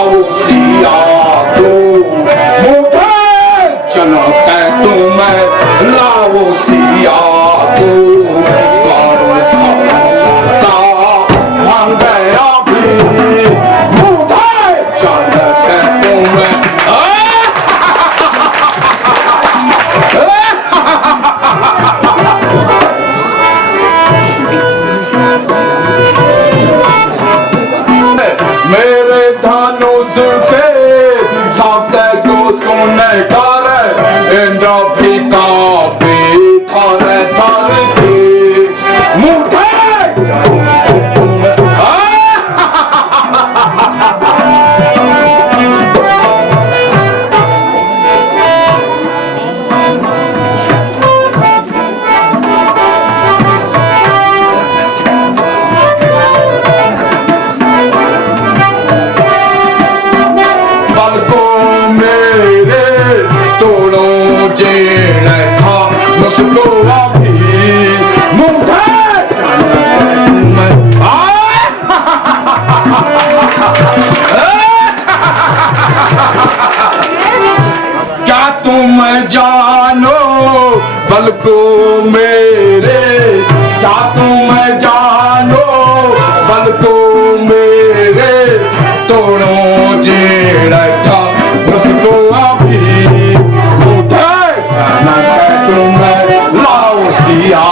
लाओ सिया को मुझे चलो कह तुम्हें लाओ सिया को भांग गया भी मुझे चलो कह तुम्हें मेरे धनुष के शब्द को सुने कर इंद्र भी कांपे थर थर के मुझे उसको अभी मुझे क्या तुम जानो बल को मेरे क्या तुम जानो बल को मेरे तोड़ो जेड़ था उसको अभी मुझे जाना तुम्हें लाओ सिया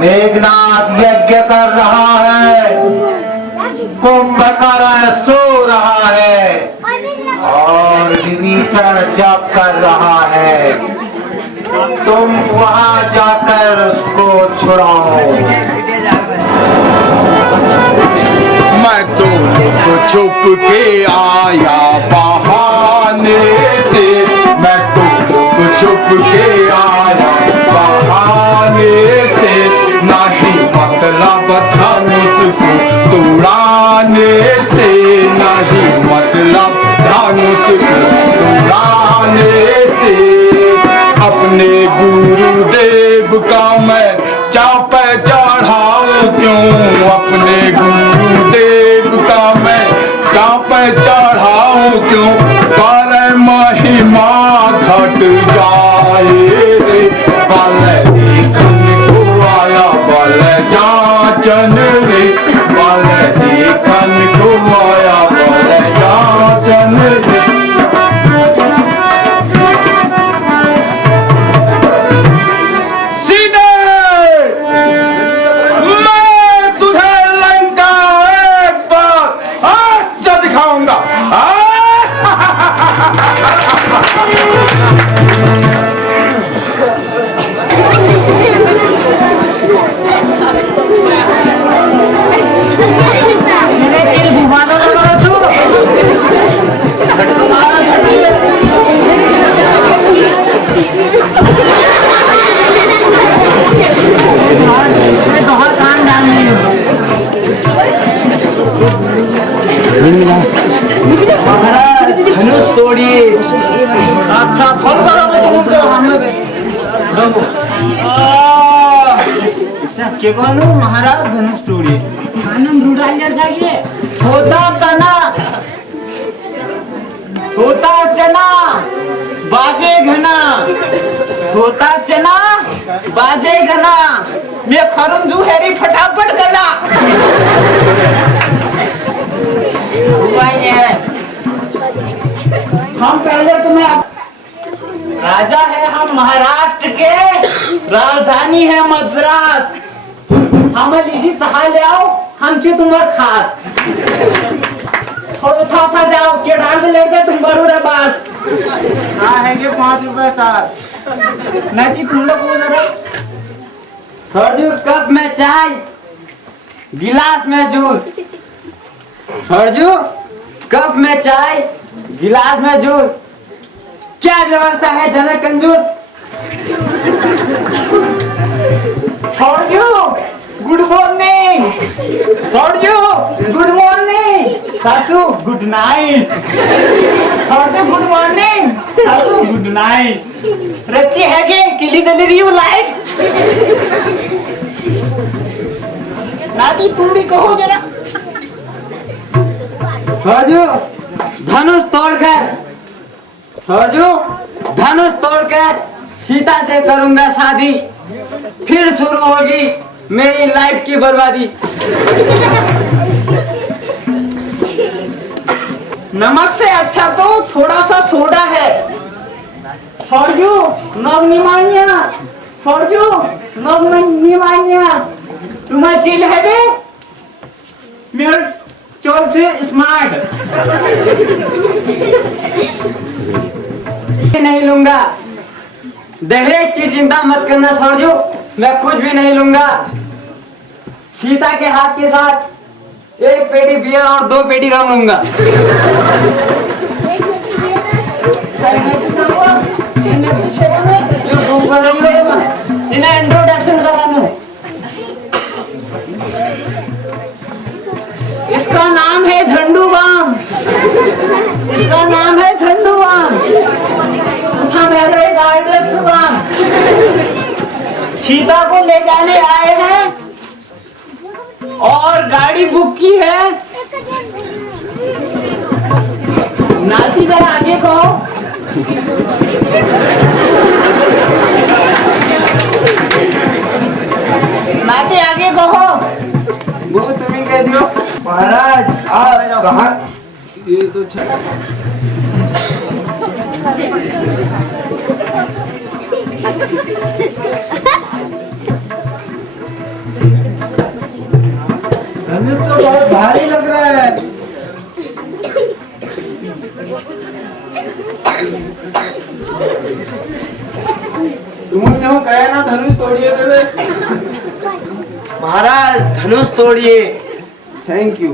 मेघनाथ यज्ञ कर रहा है, कुंभकर्ण सो रहा है और विभीषण जप कर रहा है। तुम वहां जाकर उसको छुड़ाओ। मैं तो लुक छुप के आया बहाने से, मैं तो लुक छुप के आया बहाने से, नहीं मतलब धनुष को तोड़ाने से, नहीं मतलब धनुष को तोड़ाने से। अपने गुरुदेव का मैं चाप चढ़ाऊं क्यों, अपने गुरुदेव का मैं चाप चढ़ाऊं क्यों, पर महिमा घट जाए रे। बल देखन को आया बल जाचन रे, बल देखन को आया बल जाचन। धनुष तोड़िए। अच्छा फल के कहलू महाराज धनुष तोड़िए होता चना बाजे घना होता चना बाजे घना मैं खरम जू हैरी फटाफट करना हुआ ये है। हम पहले तुम्हें राजा है, हम महाराष्ट्र के, राजधानी है मद्रास। हम लीजिए सहा ले आओ, हम चे तुम्हार खास थोड़ा था जाओ के डाल ले जाए तुम बरूर बास। हाँ है कि 5 रुपए 4 नहीं कि तुम लोग वो जरा हरजू कप में चाय गिलास में जूस। हरजू कप में चाय गिलास में जूस। क्या व्यवस्था है जनक कंजूस। हरजू गुड मॉर्निंग। सौरजू गुड मॉर्निंग। सासू गुड नाइट। सौरजू गुड मॉर्निंग। सासू गुड नाइट। रखी है कि किली जली रही हो लाइट। नाती तुम भी कहो जरा। सौरजू धनुष तोड़कर, सौरजू धनुष तोड़कर सीता से करूंगा शादी। फिर शुरू होगी मेरी लाइफ की बर्बादी। नमक से अच्छा तो थोड़ा सा सोडा है। सौरजू नवनिमानिया, सौरजू नवनिमानिया तुम्हारा चिल है बे मेरे चोल से स्मार्ट। नहीं लूंगा दहेज की चिंता मत करना सौरजू, मैं कुछ भी नहीं लूंगा। सीता के हाथ के साथ 1 पेटी बियर और 2 पेटी रम लूंगा। इंट्रोडक्शन कराना। इसका नाम है झंडू बाम। इसका नाम है झंडू बाम। सीता को ले जाने आए हैं और गाड़ी बुक की है। नाती जरा आगे कहो। नाती आगे कहो। वो तुम्हें कह दियो महाराज आप कहाँ। ये तो धनुष तो बहुत भारी लग रहा है। तुमने कहा ना धनुष तोड़िए महाराज धनुष तोड़िए। Thank you.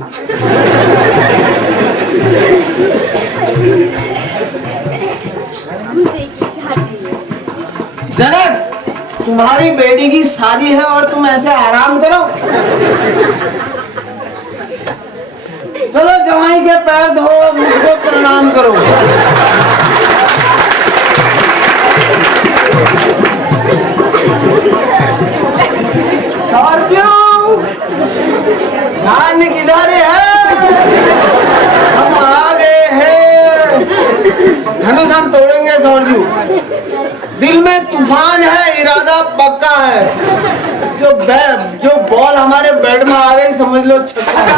जनक तुम्हारी बेटी की शादी है और तुम ऐसे आराम करो। चलो जवाई के पैर धो, मुझको प्रणाम करो। ध्यान किधर है। हम आ गए हैं। धनुष हम तोड़ेंगे सौरजू। दिल में तूफान है, इरादा पक्का है। जो बॉल हमारे बेड में आ गई समझ लो छक्का है।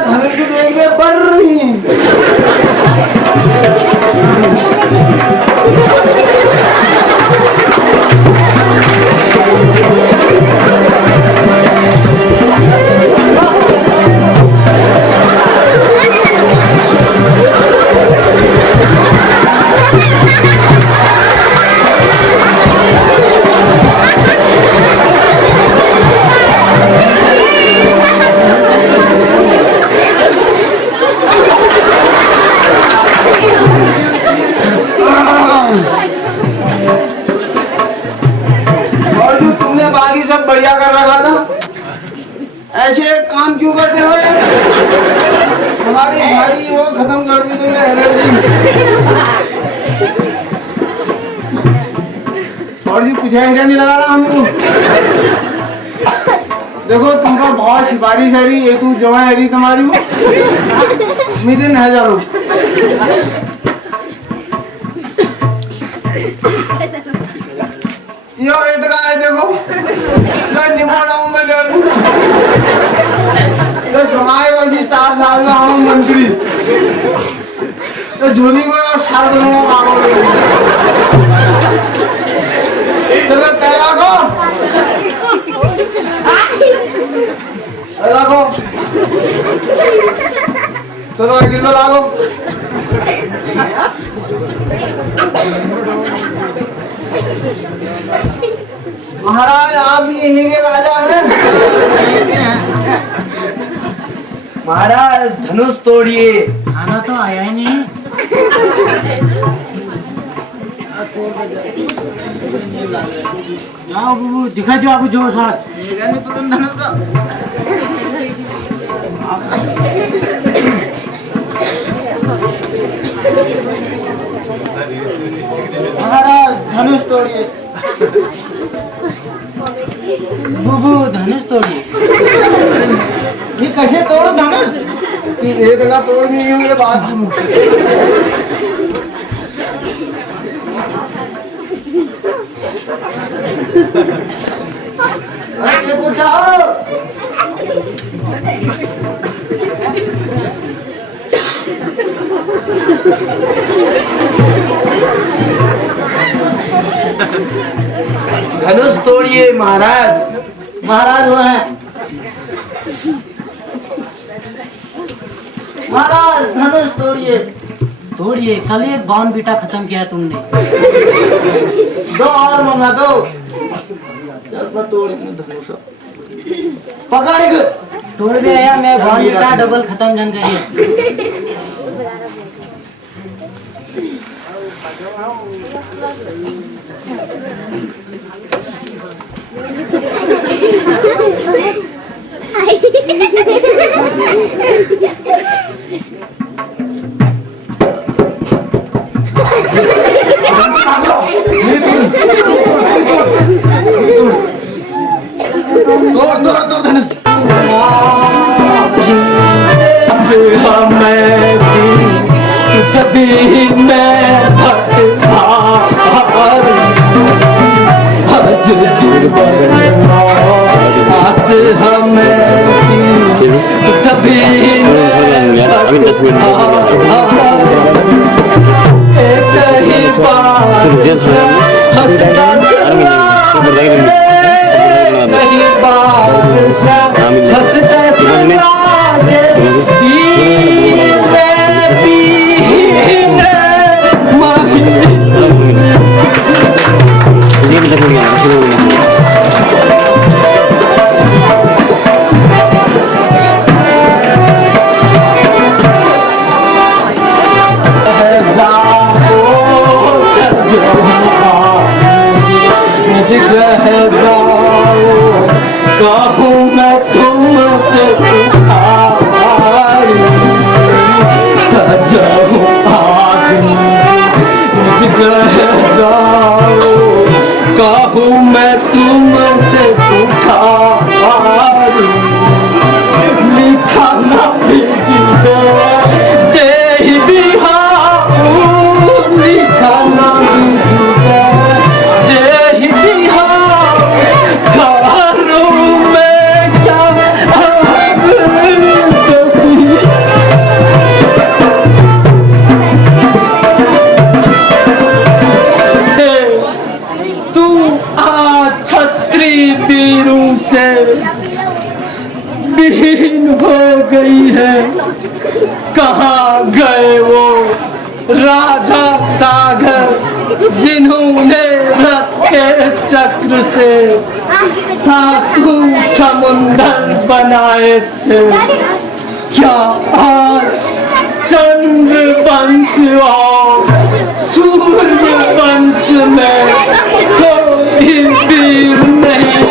धनुष देंगे पर तुमने बाकी सब बढ़िया कर रखा था, ऐसे काम क्यों करते हो यार? हमारी भाई वो खत्म कर दी तुमने एनर्जी। और जी पीछे नहीं लगा रहा हमको। देखो तुमका बहुत सिफारिश है रही, ये तू जमा है रही तुम्हारी वो उम्मीदें है जानो। यो इतना है देखो, मैं निभाना हूँ मैं ले लूँ। तो समाए वैसी 4 साल में हम मंत्री, तो झोली को सार बनूंगा कामों में। चलो पहला को लागो, चलो 1 किलो लागो। महाराज आप भी इन्हीं के राजा हैं। महाराज धनुष तोड़िए। खाना तो आया ही नहीं। जाओ बाबू दिखा दो आपको जो साथ तुरंत धनुष का। महाराज धनुष तोड़िए। बाबू धनुष तोड़िए। ये कैसे तोड़ो धनुष? ये जगह तोड़ नहीं है मेरे बात। अरे कुछ आओ। धनुष तोड़िए महाराज। महाराज वो है। महाराज धनुष तोड़िए। तोड़िए, कल एक बाउन बीटा खत्म किया तुमने। 2 और मंगा दो। तोड़ धनुष पकड़ के तोड़ भी आया मैं बाउन बीटा डबल खत्म जन करिए। तोड़ धनुष। कभी मैं आस हमें कभी कहीं बार हंसता कहीं बार हंसता कहूँ मैं तुमसे जाऊँ आज मुझ जाओ कहूँ मैं तुमसे लिखा ना लिखी दे भी लिखा ना दे भी वीरों से विहीन हो गई है। कहाँ गए वो राजा सागर जिन्होंने रथ के चक्र से 7 समुंदर बनाए थे। क्या आज चंद्र वंश और सूर्य वंश में कोई वीर नहीं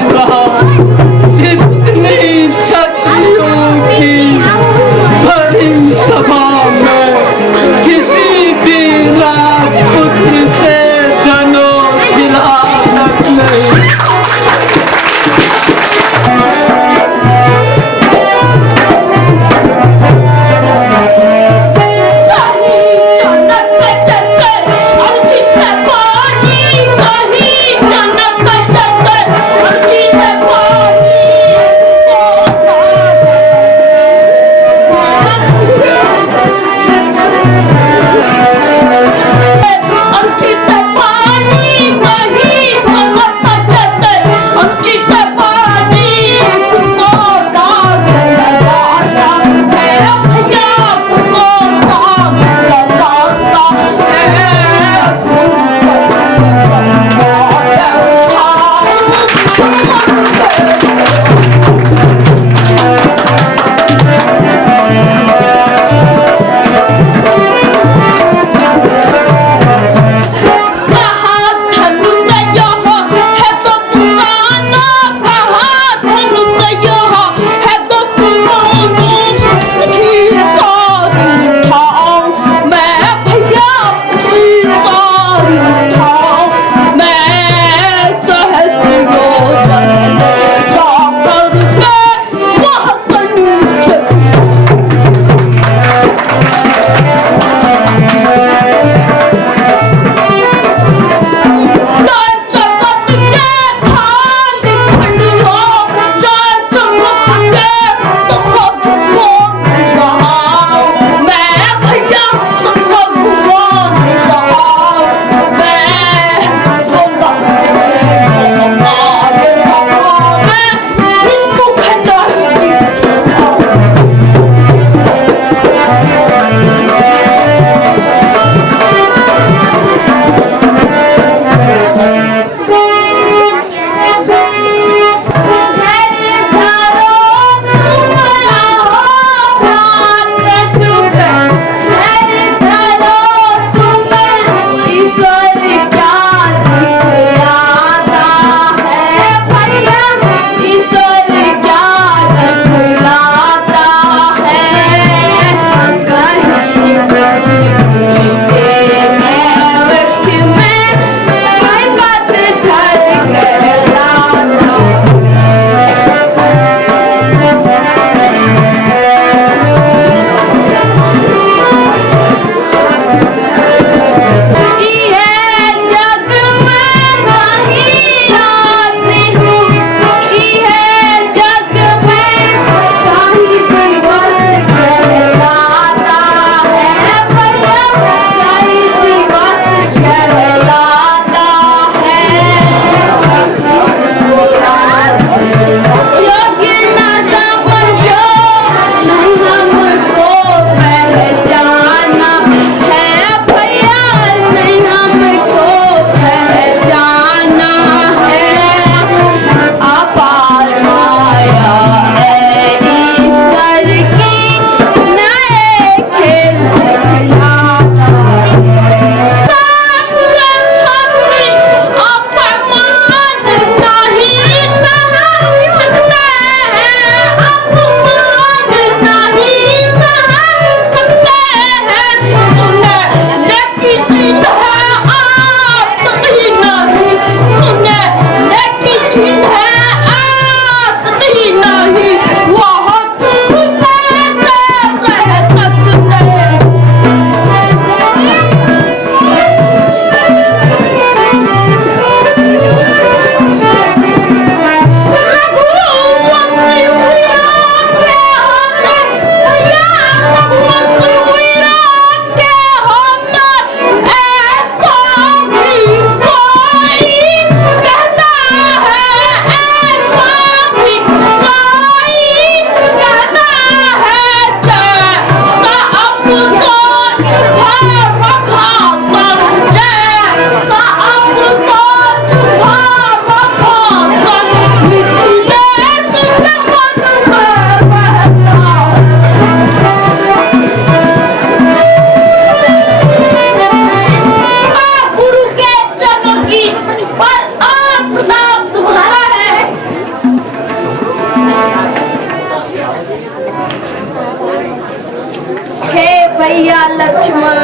भैया लक्ष्मण,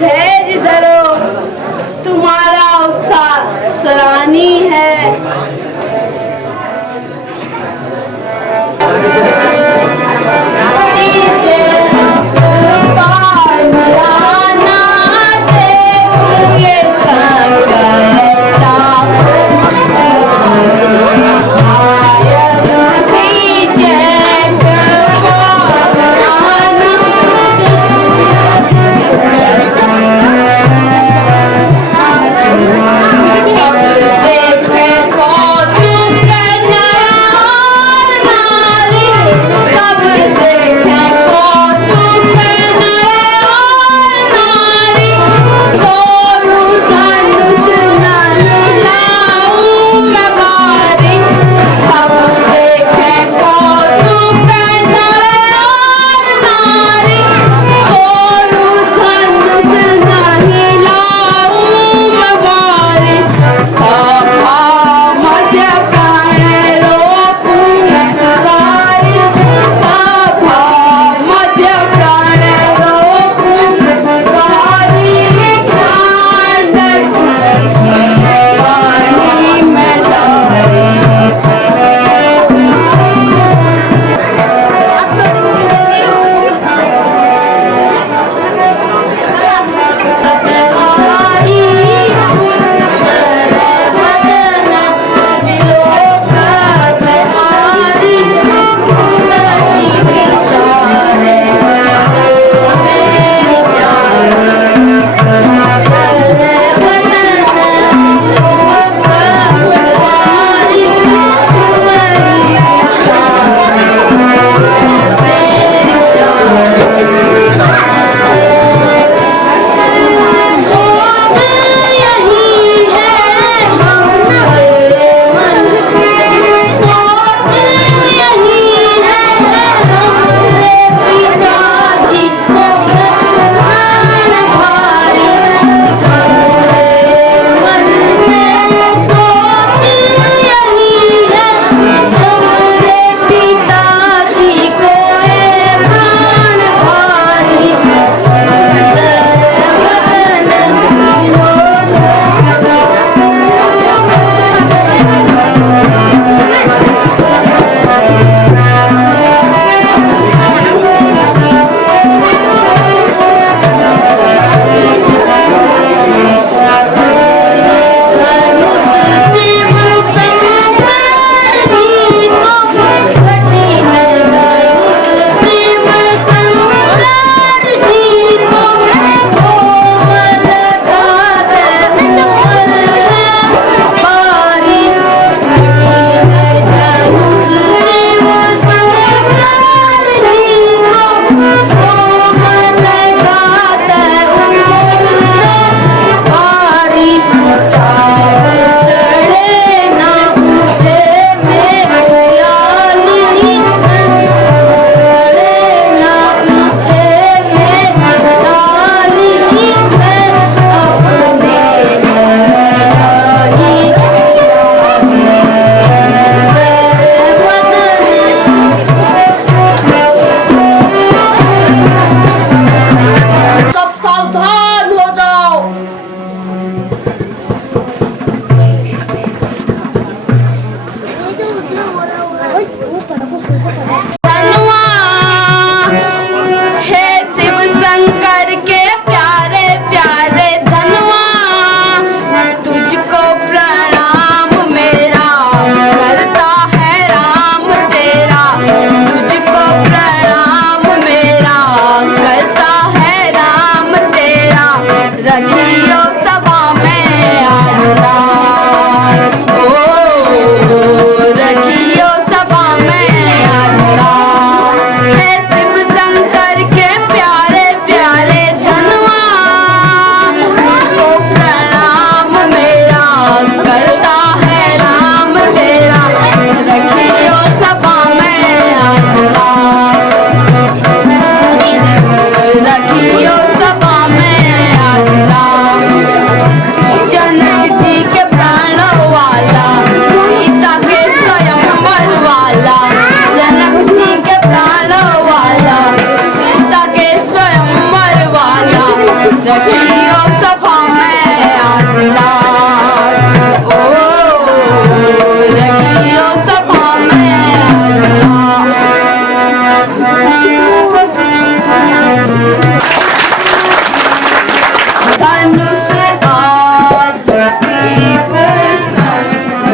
धैर्य धरो, तुम्हारा उत्साह सराहनीय है। सब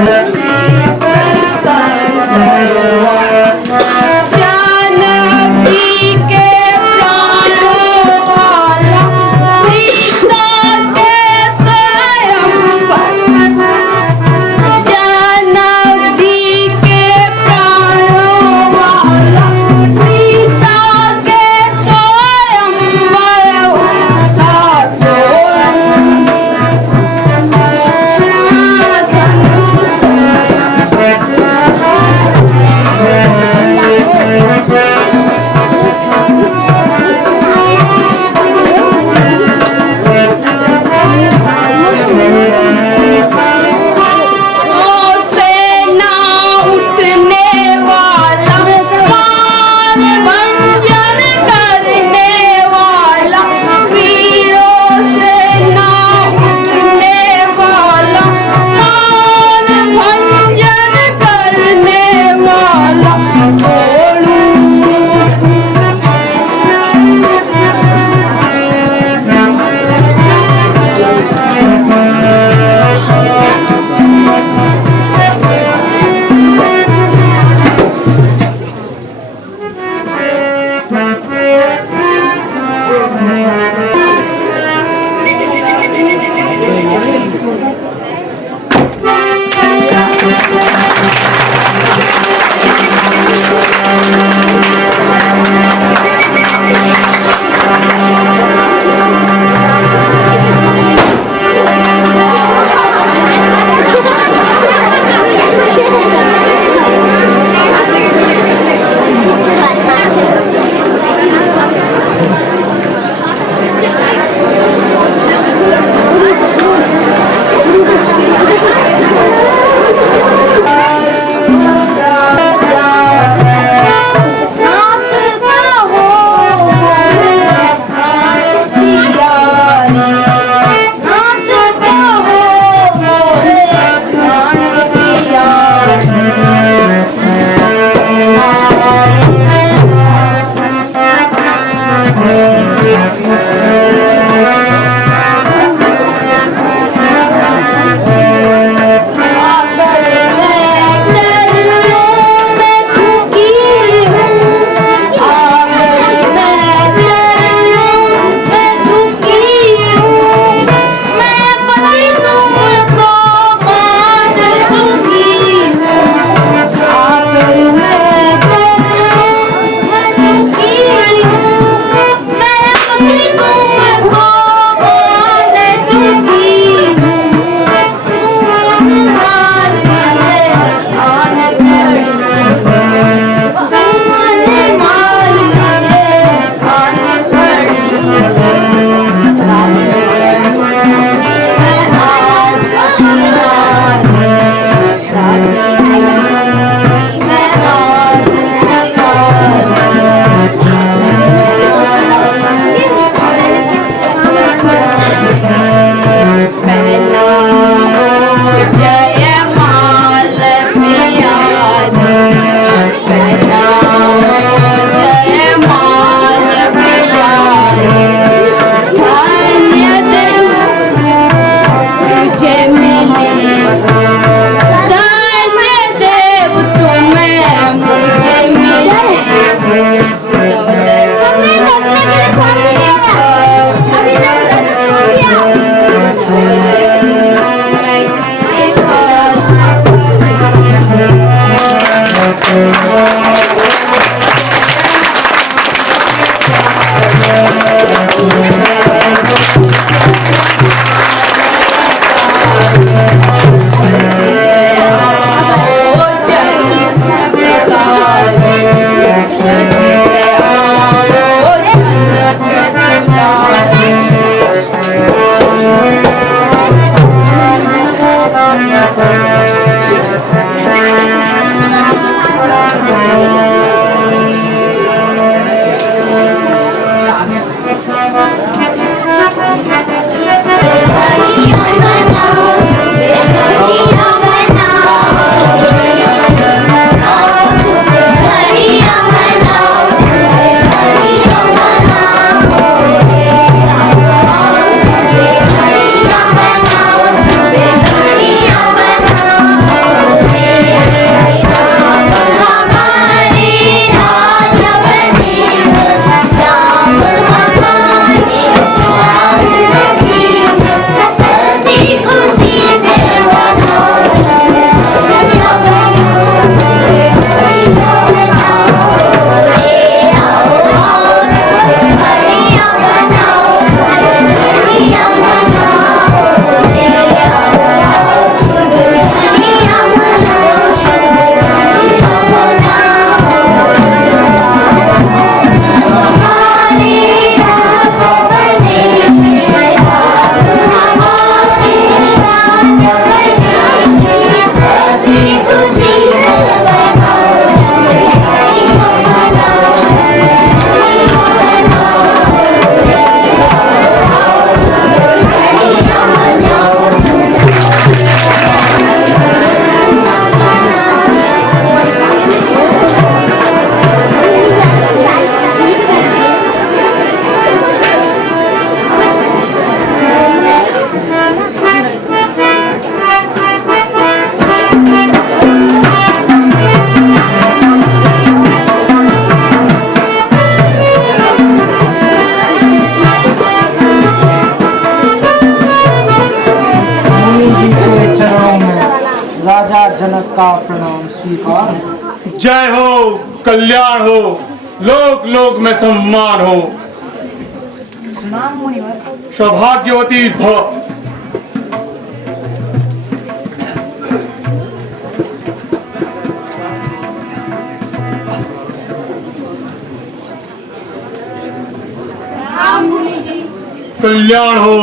शिव जानकी के प्राणों वाला सीता के स्वयंवर जानकी के प्राणों वाला सीता के स्वयंवर राजा जनक का प्रणाम स्वीकार। जय हो, कल्याण हो, लोक लोक में सम्मान हो। प्रणाम मुनिवर। सौभाग्यवती भव। राम मुनि जी। कल्याण हो।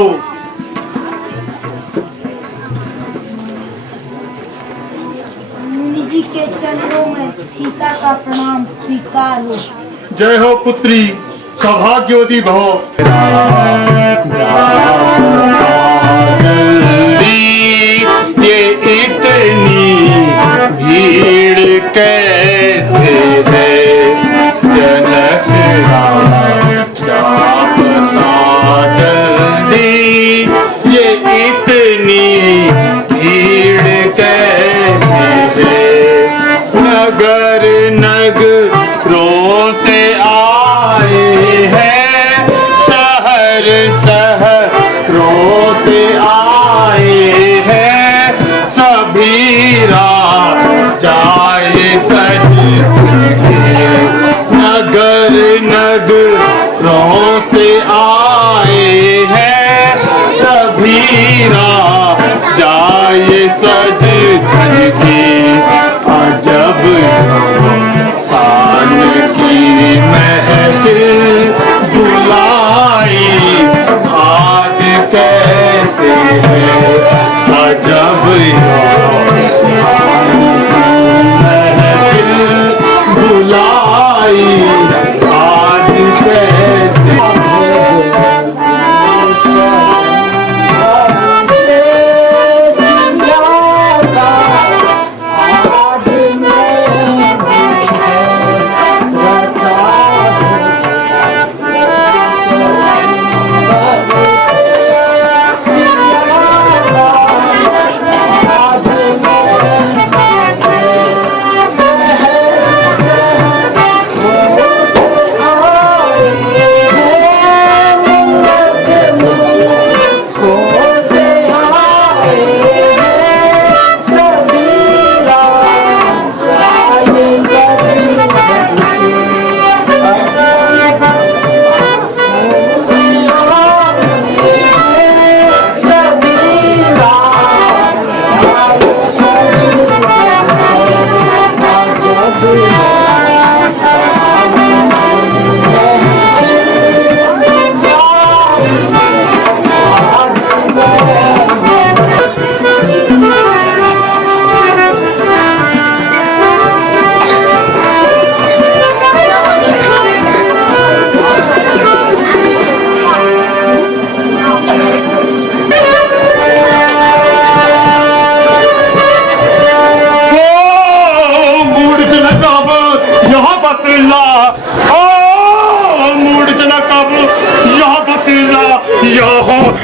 मुनि जी के चरणों में सीता का प्रणाम स्वीकार हो। जय हो पुत्री, सौभाग्यवती भव। ये इतनी भीड़ कैसे है, जनक राजा बता जल्दी, ये इतनी भीड़ कैसे है, नगर नगरों से आए हैं, शहर शहरों से आए हैं, सभी राजाए सज के, नगर नगरों से आए हैं, सभी राजाए सज धज के, अजब शान की महफिल बुलाई, आज कैसे है, अजब महफिल बुलाई, आज कैसे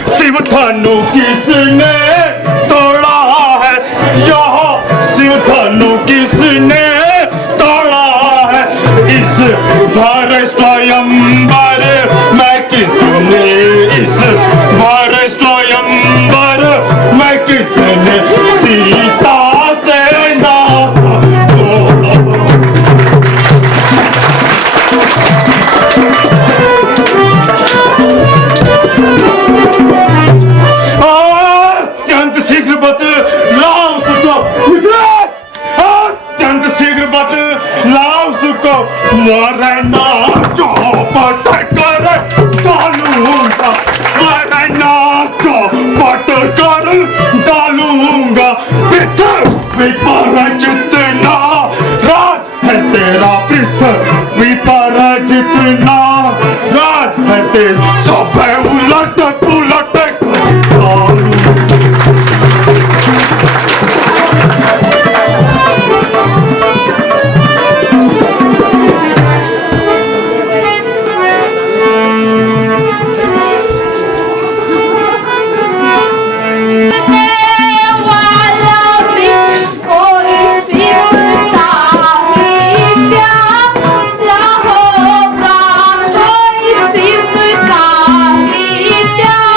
शिव धनु किसने तोड़ा है, यह शिव धनु किसने तोड़ा है, इस भर स्वयंवर में किसने, इस भर स्वयंवर में किसने सीता से नाता तोड़ा। अत्यंत शीघ्र बतलाओ सुको, अत्यंत शीघ्र बतलाओ सुको, वरना चौपट कर डालूंगा, वरना चौपट कर डालूंगा, पृथ्वी पर जितना राज है तेरा, पृथ्वी पर जितना राज है तेरा, सब उलट पुलट होगा कोई शिव का ही प्यार।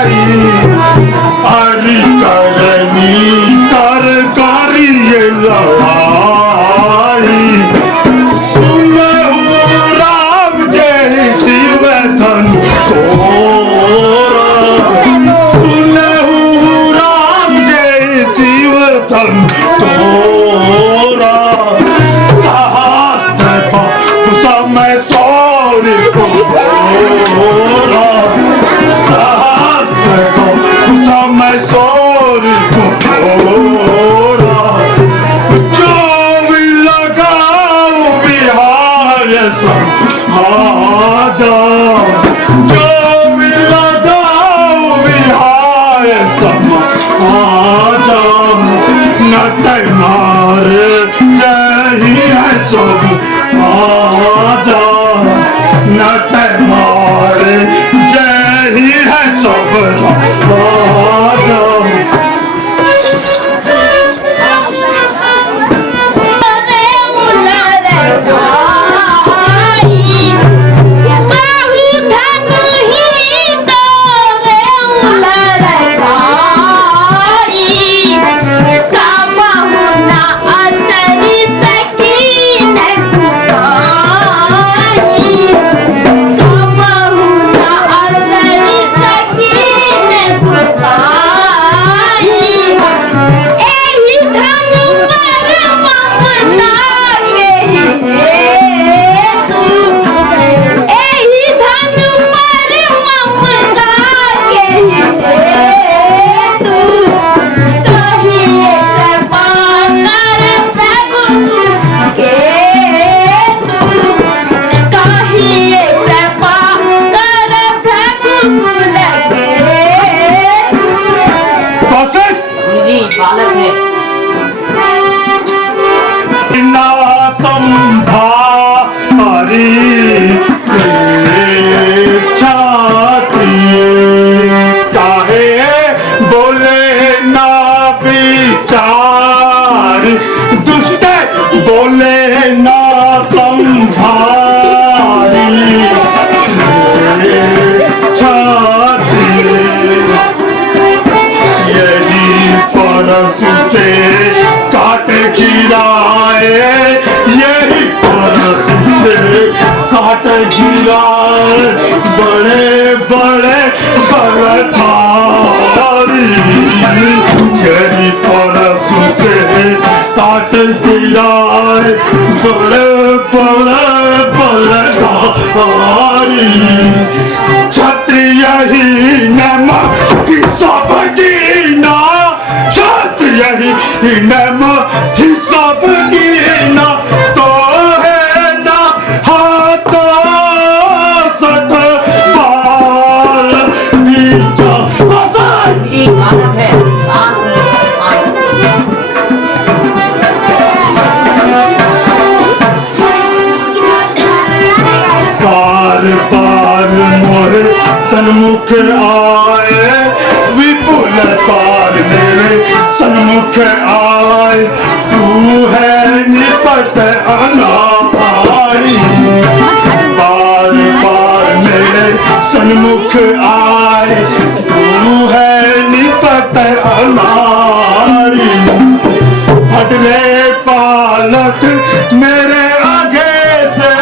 हरि करनी कर करी ये लड़ाई सुनहु राम जय शिव धन तोरा सुनहु राम जय शिव धन तोरा सहस्त्र समय सौर्य तोरा सहस्त्र समय सौर्य तोरा जो भी लगाओ बिहार समाजा जो भी लगाओ बिहार समाजा न मारे जही है सब आजा न मारे जही है सब आजा बालक है संभारी छाती काहे बोले ना विचार दुष्ट बोले ना संभारी छाती यही परसु से काट गिराए यही परसु से काट गिराए बड़े बड़े बलधारी यही परसु से काट गिराए बड़े बड़े बलधारी क्षत्रिय ही नम ही सब कीना क्षत्रिय ही नम ही सब कीना तो है ना हाथो सठ पाल बीचा ये बालक है पार पार मोहे सन्मुख आए विपुल पार मेरे सन्मुख आए तू है निपट अनारी पार पार मेरे सन्मुख आए तू है निपट अनारी हटले पालक मेरे आगे से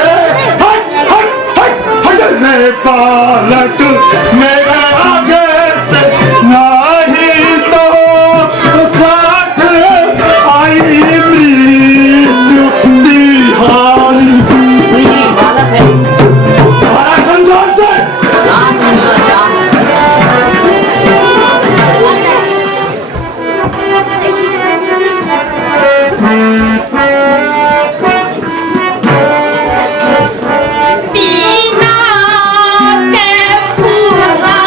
हटले पालक मेरे आगे से नहीं तो साथ आई मृत्यु तिहारी ये बालक है हमारा संतोष से शांत हुआ शांत बिना के फूला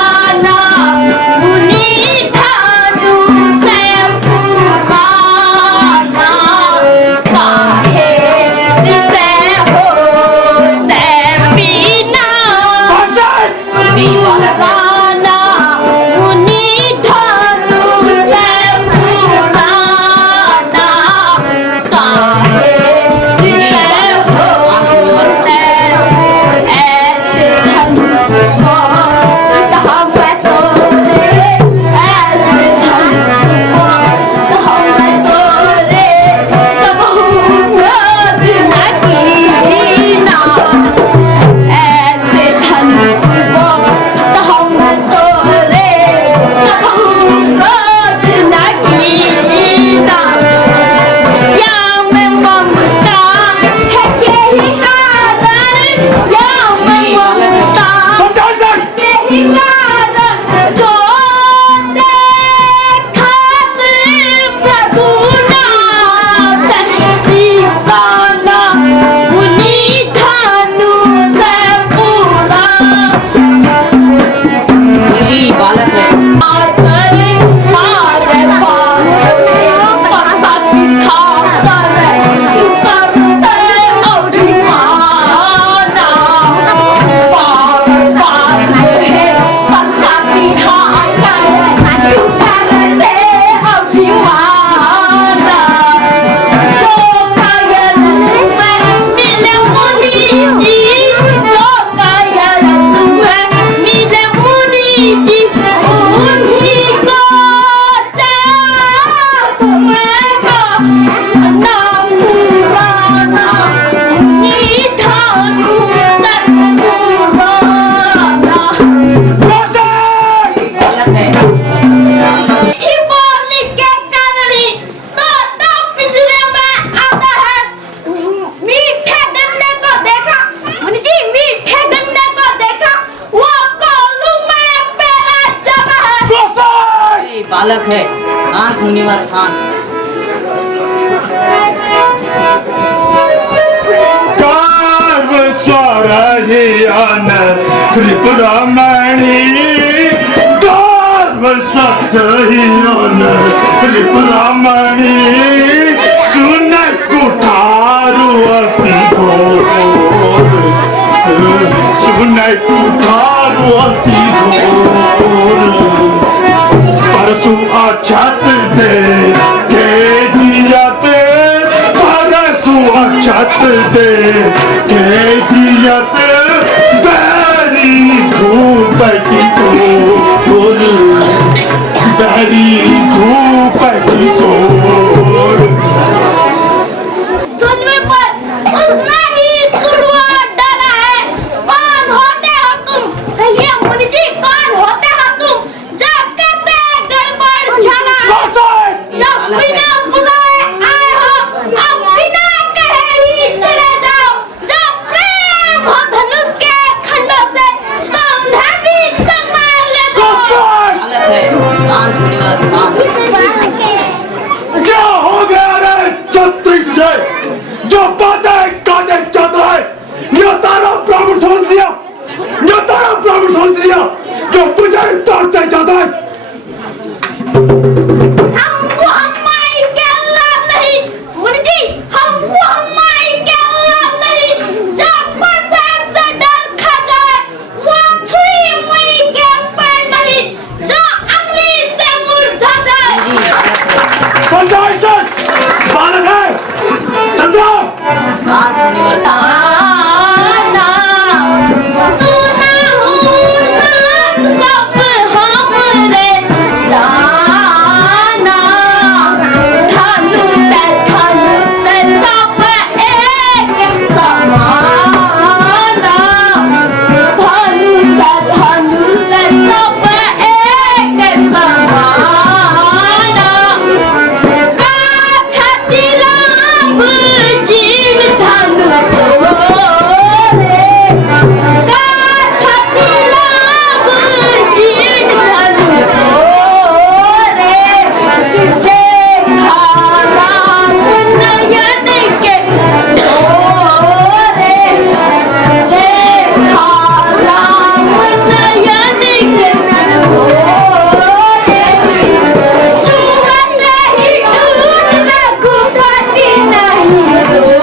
बालक है, शांत मुनिवर शांत। स्वरहियान रिपुरामणि स्वरहियान रिपुरामणि सुन कुठारु अति घोर सुन कुठारु अति घोर परसु अछत दे के जियते परसु अछत दे के जियते बैरी धूप की सोर बैरी धूप की सोर तुमने पर उसने ही तुड़वा डाला है। कौन होते हो तुम? कहिए मुनि जी, कौन होते हो तुम? जब करते गड़बड़ झाला, जब बिना बुलाए आए हो, अब बिना कहे ही चले जाओ। जब प्रेम हो धनुष के खंडों से, तो उन्हें भी संभाल ले जाओ। बालक है, शांत मुनिवर शांत। क्या हो गया रे छत्री तुझे? जो बातें काटे जाता है ये तारा ब्राह्मण समझ लिया, ये तारा ब्राह्मण समझ लिया जो मुझे डांटते जाता है। हम मुहम्मद के अल्लाह नहीं मुनि जी, हम मुहम्मद के अल्लाह नहीं। जो प्रसाद से डर खा जाए वो छुई मुई के ऊपर नहीं, जो अगली से मुरझा जाए। समझो इसे, बालक है, समझो। शांत मुनिवर शांत। सुना हूँ नाम सब हमरे जाना, धनुष से सब एक समाना, धनुष से सब एक समाना। छाती राम जीव धनु रे, छाती राम जीव धनु रे, देखा राम नयन के रे, देखा राम नयन के रे, छुअत ही टूट रघुपति नहीं रो,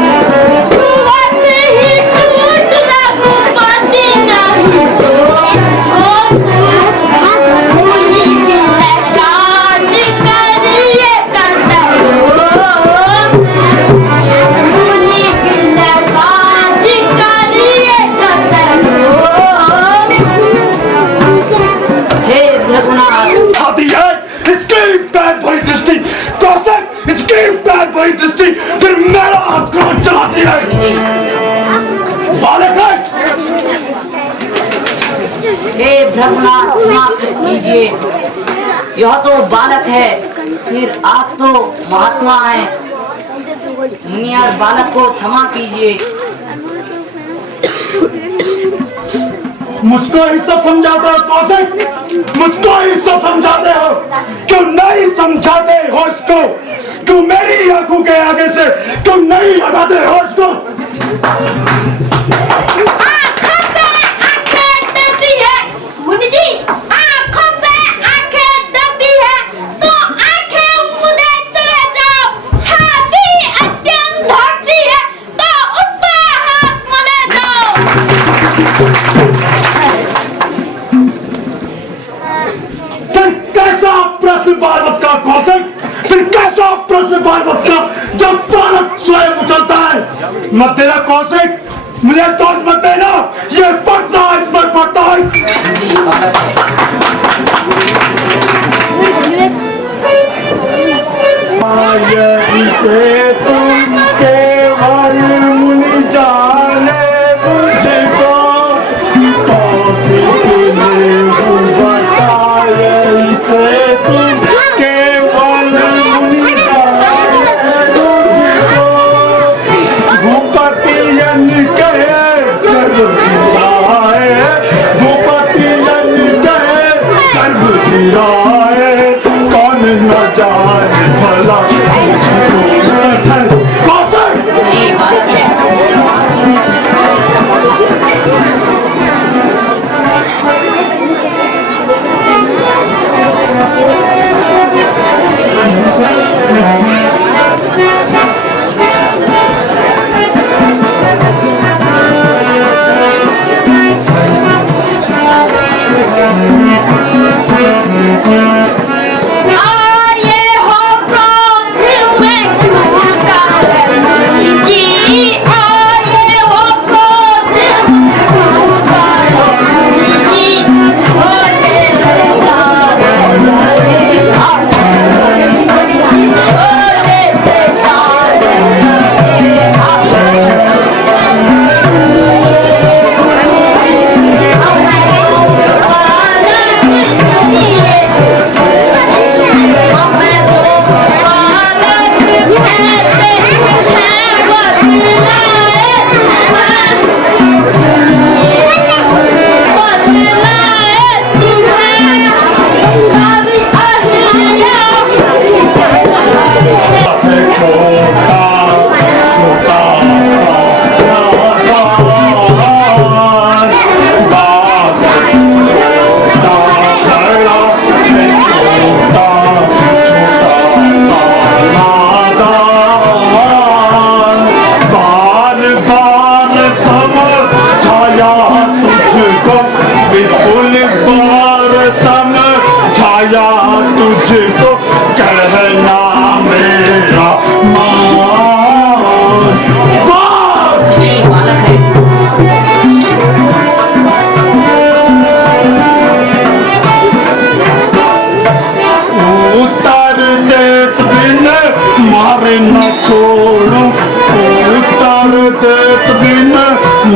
छुअत ही टूट रघुपति नहीं रो, मुनि बिन काज करिए कतरो, मुनि बिन काज करिए कतरो। हे रघुनाथ, आती है इसकी पैर भरी दृष्टि, कौशल इसकी पैर भरी दृष्टि, फिर मेरा हाथ क्रोध चलाती है। बालक है, हे रघुनाथ क्षमा कीजिए। यह तो बालक है, फिर आप तो महात्मा हैं। मुनियार बालक को क्षमा कीजिए। मुझको ही सब समझाते हो कौशल, मुझको ही सब समझाते हो, क्यों नहीं समझाते हो इसको? क्यों मेरी आंखों के आगे से क्यों नहीं हटाते हो इसको? आँखों से आँखें डरती है मुनि जी, आँखों से आँखें डरती है तो आँखें मुदे चले जाओ। छाती अत्यंत धड़कती है तो उस पर हाथ मले जाओ। फिर कैसा प्रश्न बालक का कौशल, फिर कैसा प्रश्न बालक का जब बालक स्वयं उछलता है? मत तेरा कौशल मुझे दोष मत देना, ये पर्चा इस पर पड़ता है। जी बालक है। इसे तुम केवल मुनि जाने मुझको, कौशिक ने बताया इसे तुम केवल मुनि जाने मुझको, भूपति जन कहे कर दिया आए हो क्रोध में क्यों काले मुनि जी, आए हो क्रोध में क्यों काले मुनि जी, छोटे से जाने लगे मुनि जी, छोटे से जाने लगे तुझको कहना मेरा मान बालक है। उतर देत बिन मारे न छोड़ो, उतर देत बिन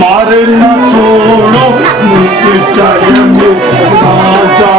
मारे न छोड़ो, निश्चय में राजा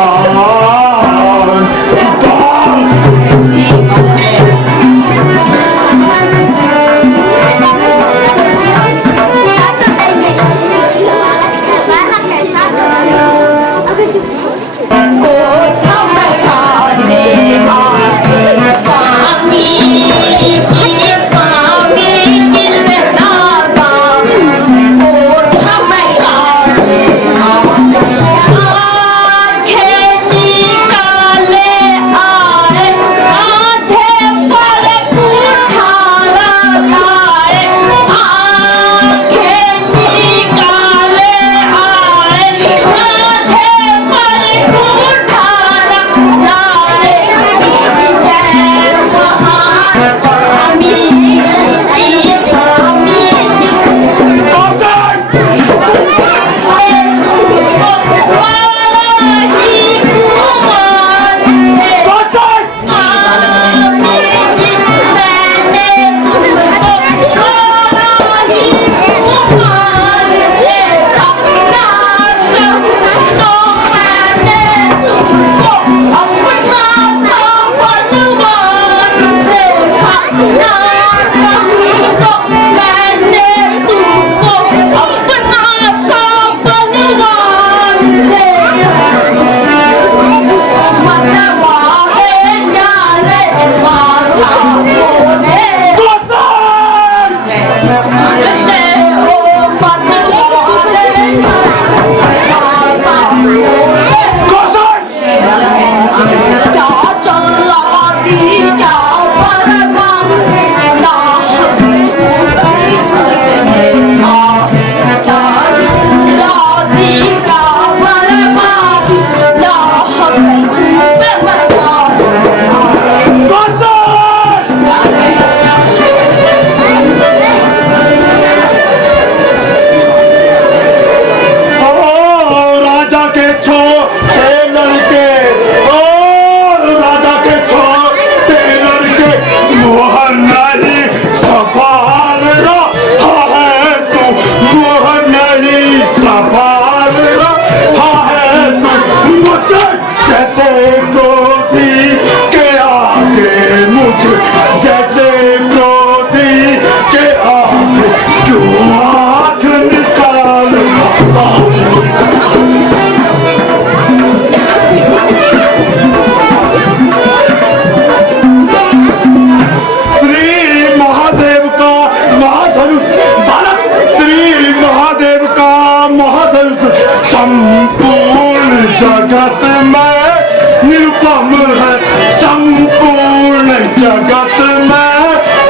जगत में निरुपम है, संपूर्ण जगत में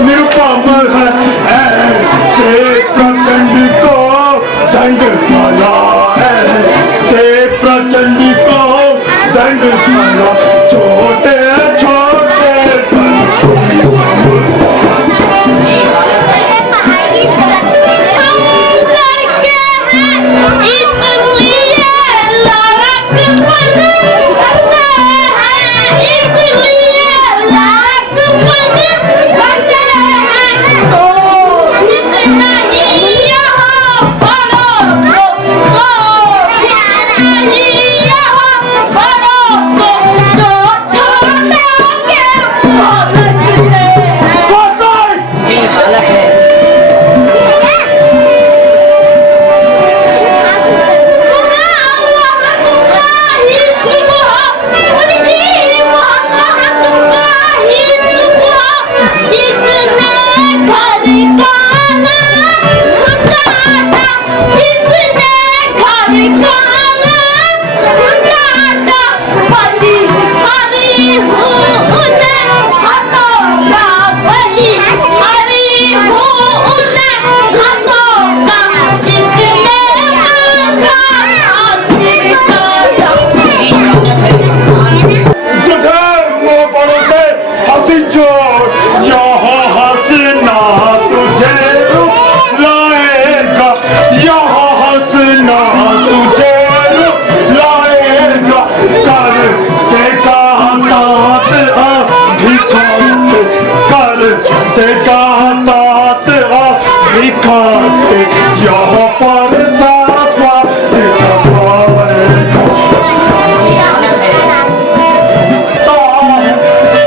निरुपम है, ऐसे प्रचंड को दंड भला, ऐसे प्रचंड को दंड भला, छोटे छोटे यहाँ पर शाश्वत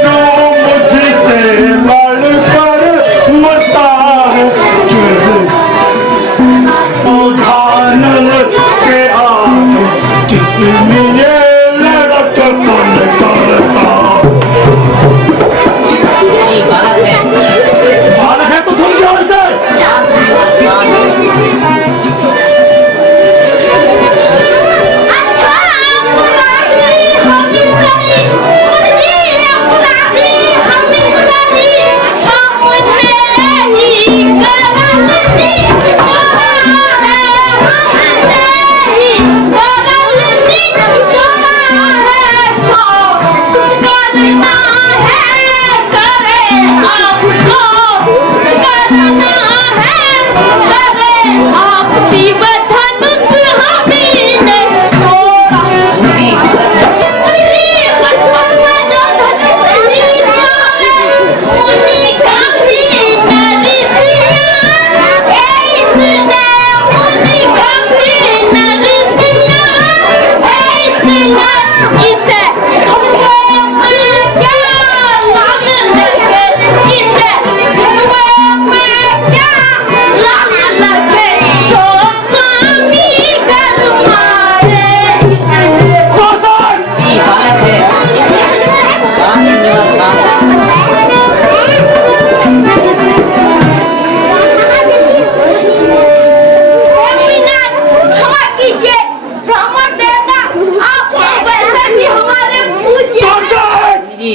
जो मुझसे लड़कर मरता है, उदाहरण के आगे किस लिए लड़कपन करता। बालक है तो समझो इसे।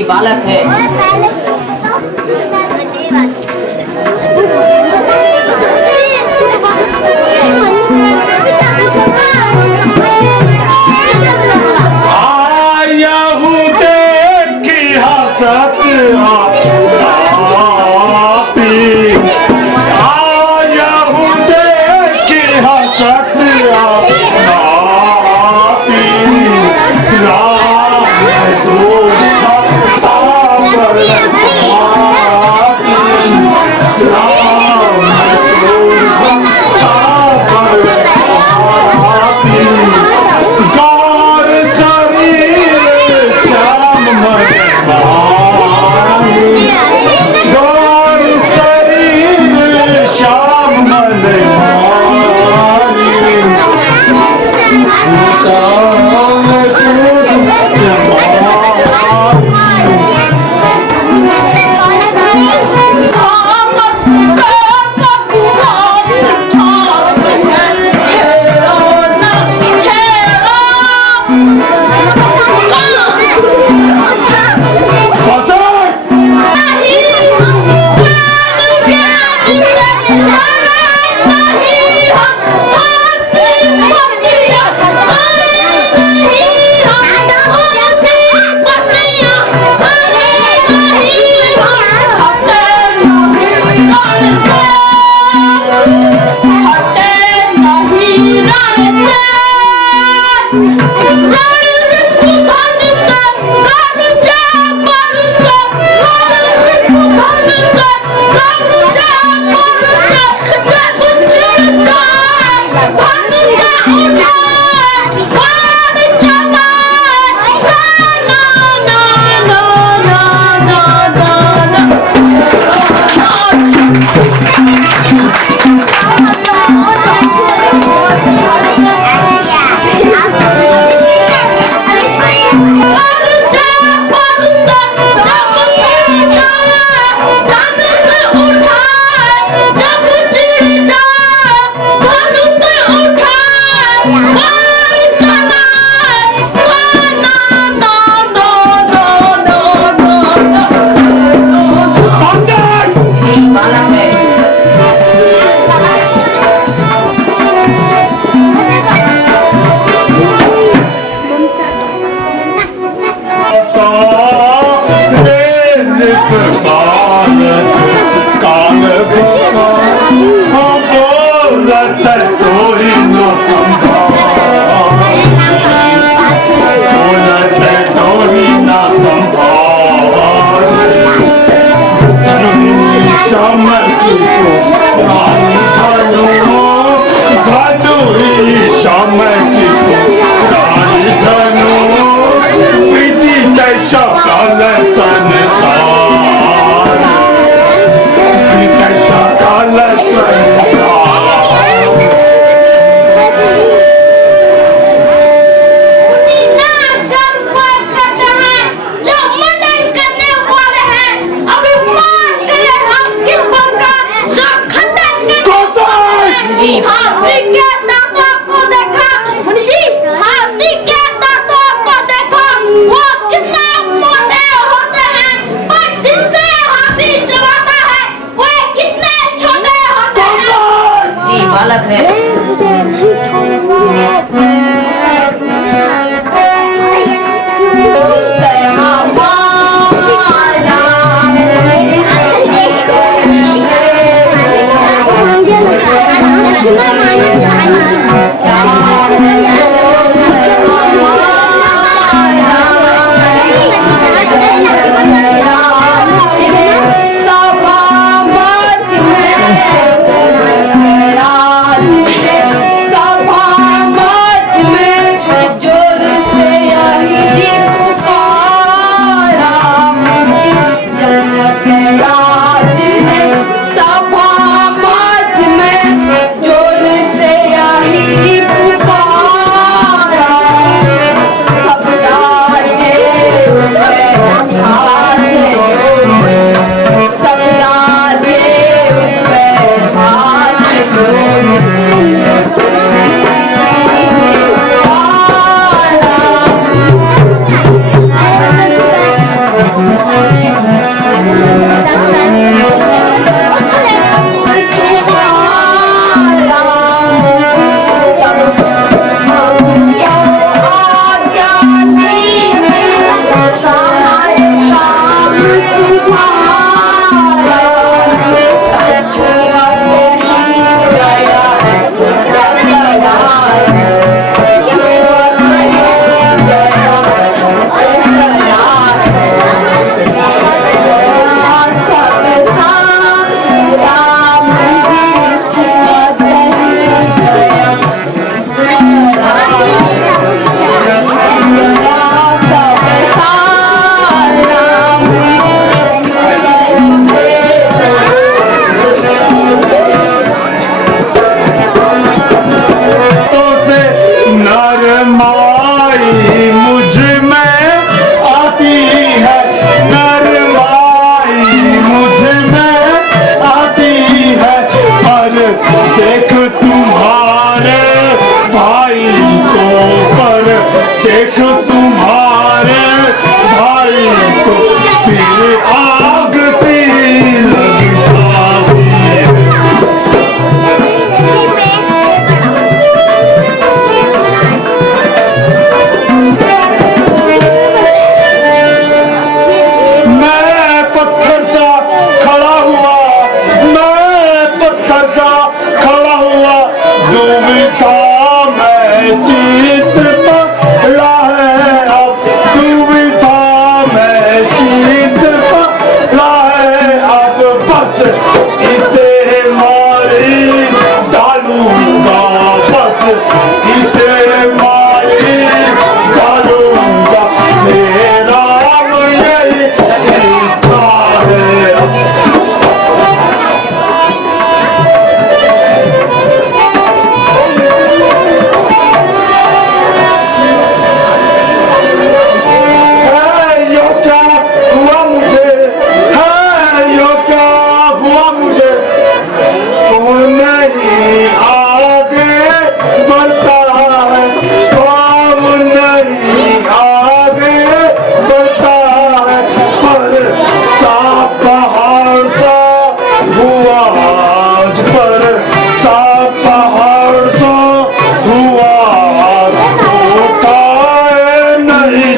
बालक है। आया हूँ देखी हसत आपी, आया हूँ देखी हसत आपी, राम गौर शरीर श्याम मन गौर शरीर श्याम मन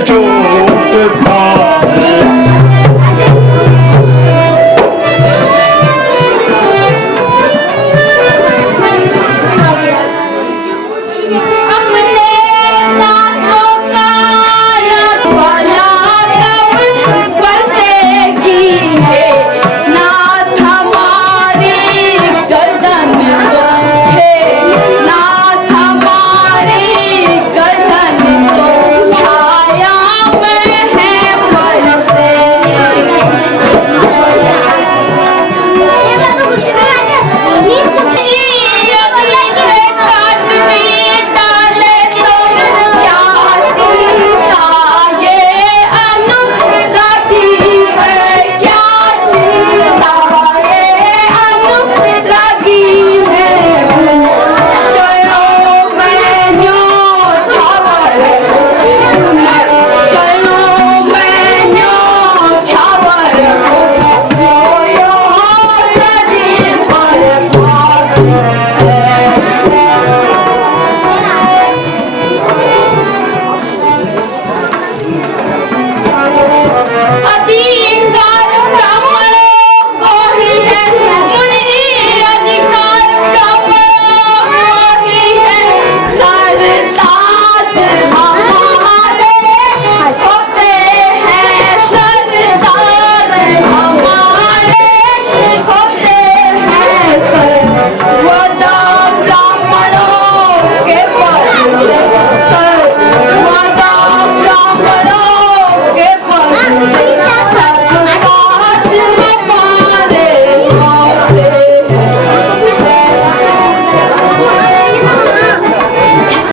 चोर